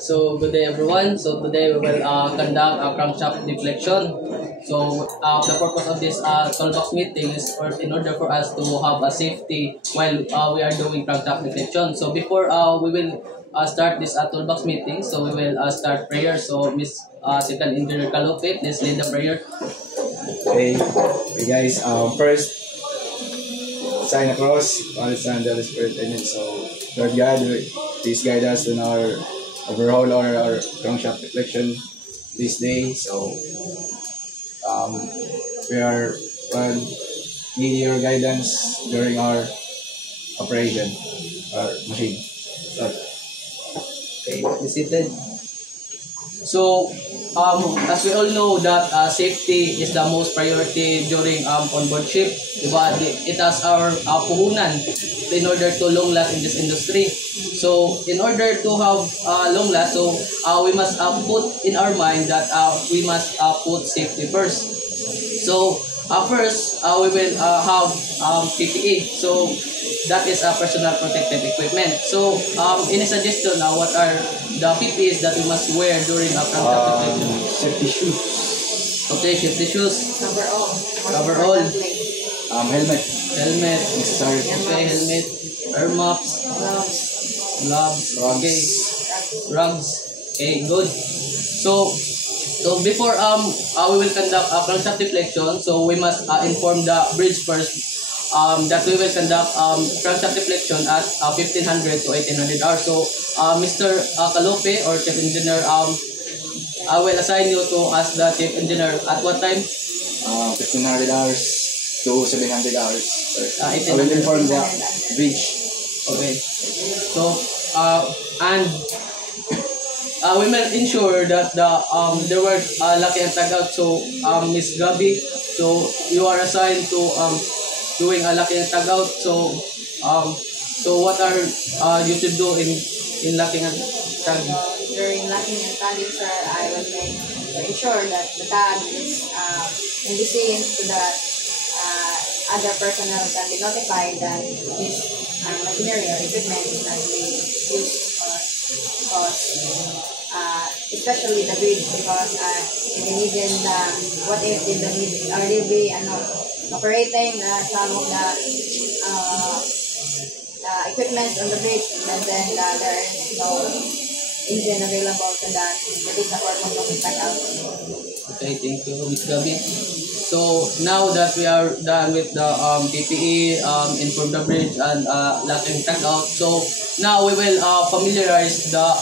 So good day everyone. So today we will conduct a crankshaft deflection. So the purpose of this toolbox meeting is in order for us to have a safety while we are doing crankshaft deflection. So before we will start this toolbox meeting, so we will start prayer. So Miss Second Engineer Calope, please lead the prayer. Okay, guys. First, sign across, Father, Son, the Holy Spirit, Amen. So, Lord God, please guide us in our overall or our crankshaft reflection this day. So, we are need your guidance during our operation, our machine. So, Okay, be seated. So, as we all know that safety is the most priority during onboard ship, diba? It has our puhunan in order to long last in this industry. So, in order to have long last, so we must put in our mind that we must put safety first. So, first, we will have PPE. So, that is a personal protective equipment. So, any suggestion what are the PPEs that we must wear during a crankshaft deflection? safety shoes, Okay, safety shoes, Overall. helmet, helmet, necessary, okay, helmet, air maps, gloves, okay, rugs, okay, good. So before we will conduct a crankshaft deflection, so we must inform the bridge first that we will conduct crankshaft deflection at 1500 to 1800 hours. So Mr. Calope or Chief Engineer, I will assign you to as the Chief Engineer at what time? 1500 hours to 700 hours. I 1800. will inform the bridge. Okay. So and we will ensure that there were lucky and tag out. So Miss Gabi, so you are assigned to doing a lucky and tag out. So what are you should do in lucky and tag? During locking and tagging, sir, I will make to ensure that the tag is in the scene so that other personnel can be notified that this machinery or equipment is not being used or because especially the bridge because if they need what if they don't need or they'll be operating some of the equipment on the bridge and then there is no engine available to that. That is the purpose of the tag out. Okay, thank you, Miss Gabi. So now that we are done with the PPE, inform the bridge and locking tag out. So now we will familiarize the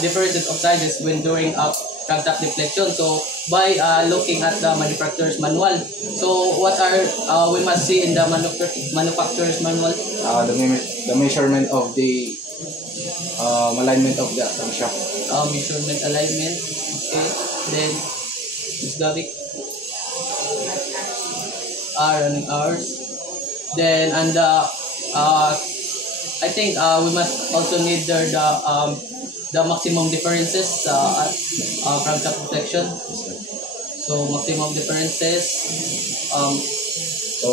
differences of sizes when doing crankshaft deflection. So by looking at the manufacturer's manual. So what are we must see in the manufacturer's manual? The measurement of the alignment of the crankshaft. Measurement alignment. Okay. Then Ms. Gabi. Running hours. Then and I think we must also need the maximum differences at crankshaft deflection. So maximum differences. So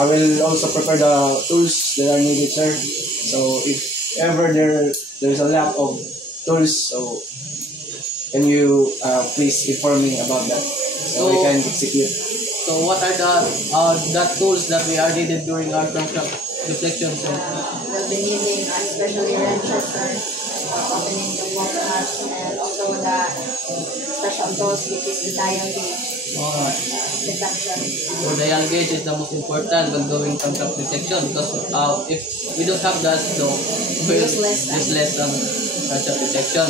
I will also prepare the tools that are needed, sir. So if ever there's a lack of tools, so can you please inform me about that so we can execute. So what are the tools that we are needed during our crankshaft deflection? So We'll be needing especially wrenches for opening the bolt nuts and also the special tools which is the dial gauge detection. so dial gauge is the most important when doing crankshaft deflection because if we don't have that, so Useless. useless crankshaft deflection.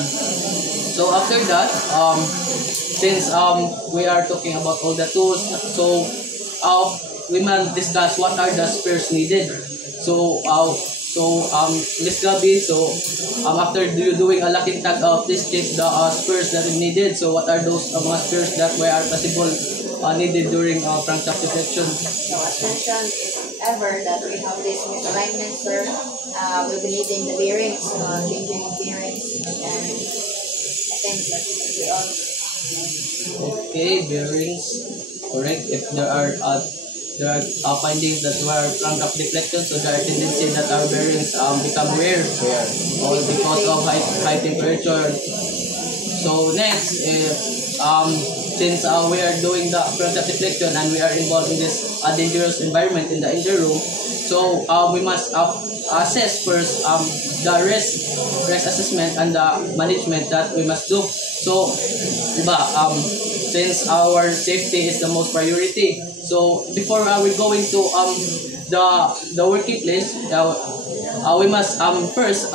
So after that, since we are talking about all the tools, so we must discuss what are the spares needed. So Miss Gabi, so after you doing a locking tag out, please check the spares that is needed. So what are those mga spares that were possible needed during crankshaft deflection? So as mentioned, if ever that we have this misalignment, sir, we'll be needing the bearings, changing bearings, and I think that we all. Okay, bearings, correct. If there are there are findings that were crankshaft deflection, so there are tendency that our bearings become wear, all because of high temperature. So next, since we are doing the crankshaft deflection and we are involved in this dangerous environment in the engine room, so we must assess first the risk assessment and the management that we must do. So, diba, since our safety is the most priority, so before we're going to the working place, we must first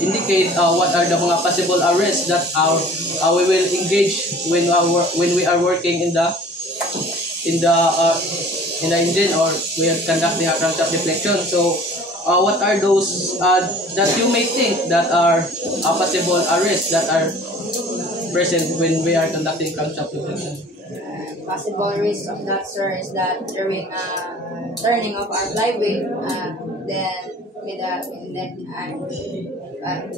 indicate what are the mga possible risks that we will engage when we are working in the engine, or we are conducting a crankshaft deflection. So what are those that you may think that are possible risks that are present when we are conducting crankshaft deflection? Possible risk of that, sir, is that during turning of our flywheel, then with that,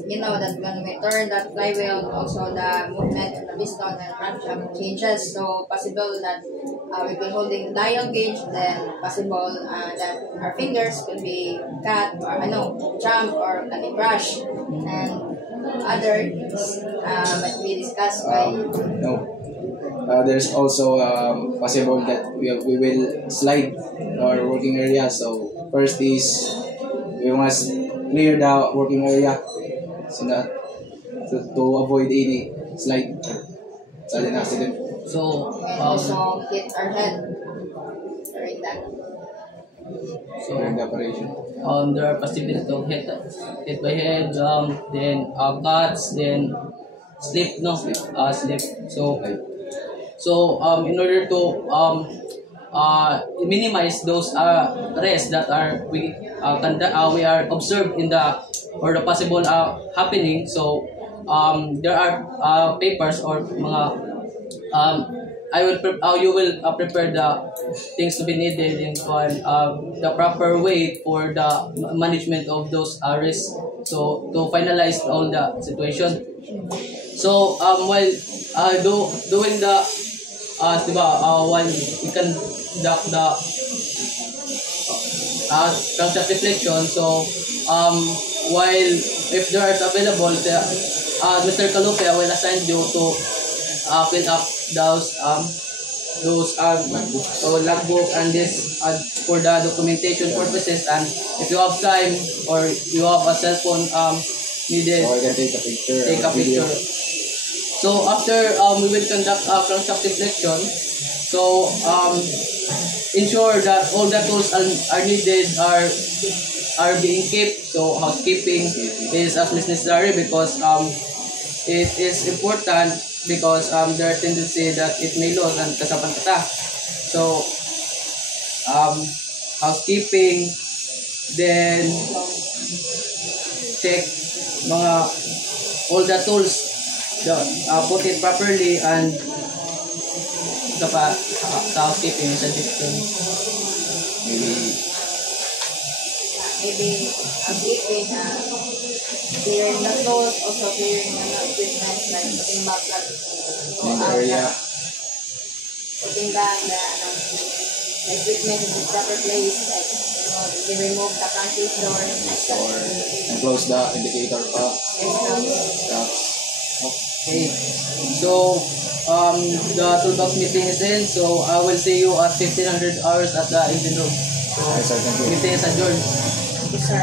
you know that when we turn that flywheel, also the movement of the piston and crankshaft changes. So possible that we'll be holding the dial gauge, then possible that our fingers could be cut or jump or can be crushed, and other might be discussed by. No. There's also possible that we will slide our working area. So first is we must clear the working area so that to avoid any slide sudden accident. So Also hit our head during that. During the operation. There are possibilities of hit by head, then cuts, then slip. So in order to minimize those risks that we are observed in the possible happening, so there are papers or mga you will prepare the things to be needed in the proper way for the management of those risks, so to finalize all the situation. So while doing the while we conduct the crankshaft deflection, so while if there is available, Mr. Calupia will assign you to fill up those logbook and this for the documentation purposes, and if you have time or you have a cell phone needed, So I can take a picture. take a video. picture. So after we will conduct a crankshaft deflection, so ensure that all the tools are needed are being kept. So housekeeping is as necessary because it is important because there are tendency that it may lose and kasapan kata. So housekeeping, then check mga all the tools, put it properly, and ito pa sa housekeeping sa dito. Maybe housekeeping, clearing the tools, also clearing the equipment like putting back putting back the equipment in the proper place, like they remove the crankcase door And close the indicator pa. Stops. Okay. So the toolbox meeting is in. So I will see you at 1500 hours at the engine room. So Yes, sir. Thank you. meeting is adjourned. Yes, sir.